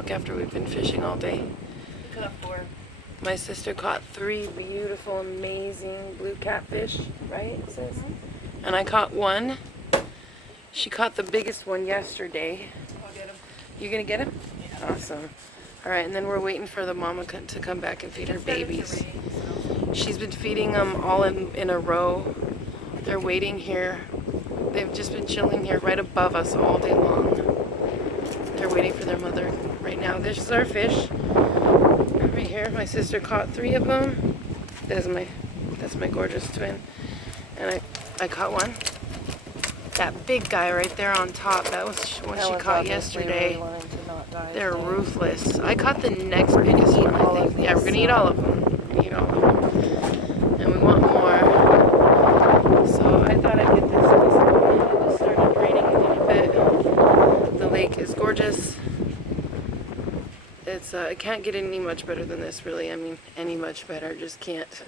talk after we've been fishing all day. We caught 4. My sister caught 3 beautiful, amazing blue catfish, right, sis? And I caught 1. She caught the biggest one yesterday. I'll get him. You gonna get him? Yeah. Awesome. All right, and then we're waiting for the mama to come back and feed her babies. She's been feeding them all in a row. They're waiting here. They've just been chilling here right above us all day long. They're waiting for their mother right now. This is our fish. Right here, my sister caught 3 of them. That's my gorgeous twin. And I caught 1. That big guy right there on top, that was one she caught yesterday. Really to not die They're today. ruthless. I caught the next biggest one, I think. Yeah, we're gonna eat all of them. Eat all of them. And we want more. So I thought I'd get this because it started raining a little bit. The lake is gorgeous. It's it can't get any much better than this, really. I mean, any much better, just can't.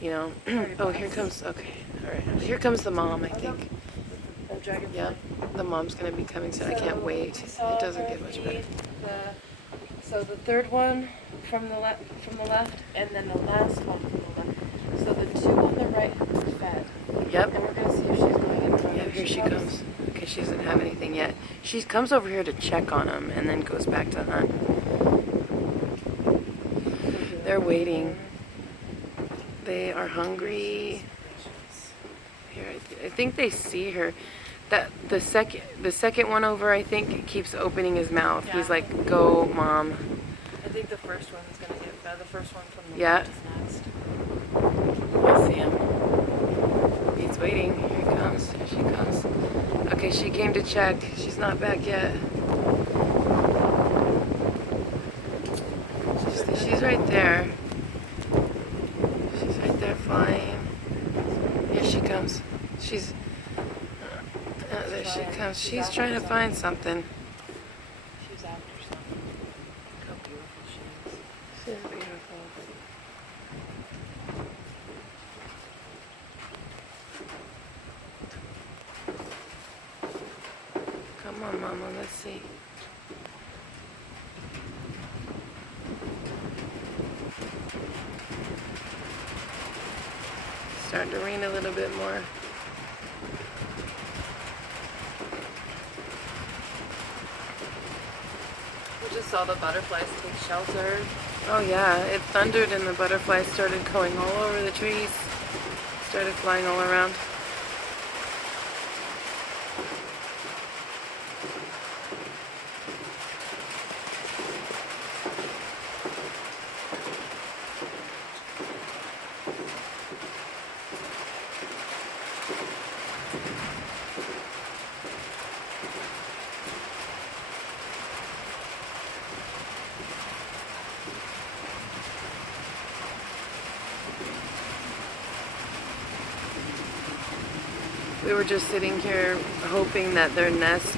You know. Oh, here comes. Okay, all right. Here comes the mom, I think. Dragonfly. Yeah, the mom's gonna be coming soon. I can't wait. It doesn't get much better. So the third one from the left, and then the last one from the left. So the 2 on the right are fed. Yep. And we're gonna see if she's going in front. Yeah, here she comes. Okay, she doesn't have anything yet. She comes over here to check on them and then goes back to hunt. They're waiting. They are hungry. Here, I think they see her. That the second one over, I think, keeps opening his mouth. Yeah. He's like, "Go, mom." I think the first one's gonna get fed. The first one from the Yeah. left is next. I see him. He's waiting. Here he comes. Here she comes. Okay, she came to check. She's not back yet. She's right there. She's right there flying. Here she comes. There she comes. She's trying to find something. She's after something. Look how beautiful she is. She's beautiful. Come on, Mama, let's see. Starting to rain a little bit more. We just saw the butterflies take shelter. Oh yeah, it thundered and the butterflies started going all over the trees. Started flying all around. We were just sitting here hoping that their nest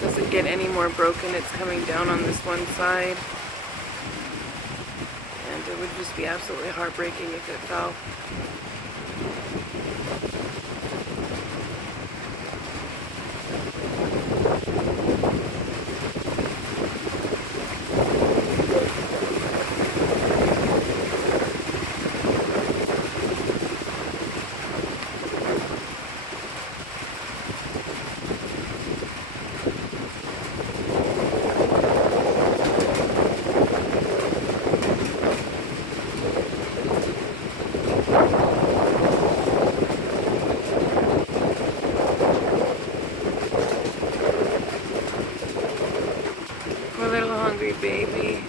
doesn't get any more broken. It's coming down on this one side. And it would just be absolutely heartbreaking if it fell. Poor little hungry baby.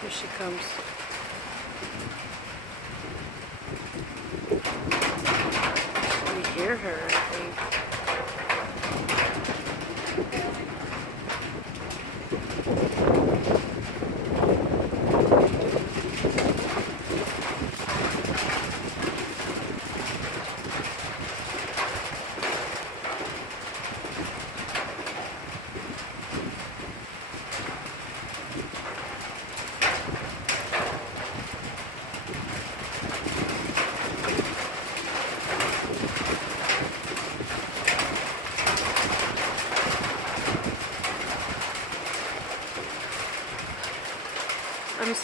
Here she comes. We hear her, I think.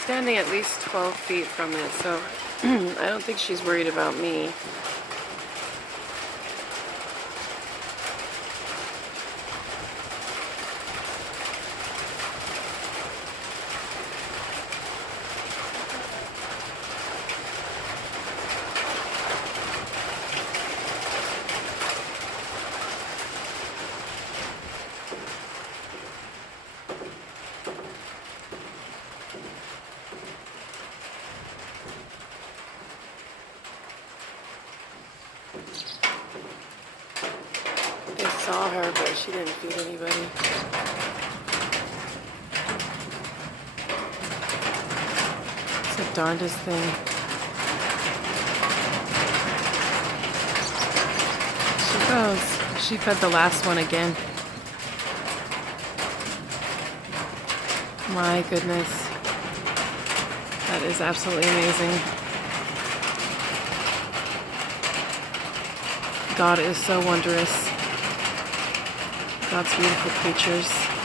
standing at least 12 feet from it, so I don't think she's worried about me. They saw her, but she didn't feed anybody. It's the darndest thing. She goes. She fed the last one again. My goodness. That is absolutely amazing. God is so wondrous. God's beautiful creatures.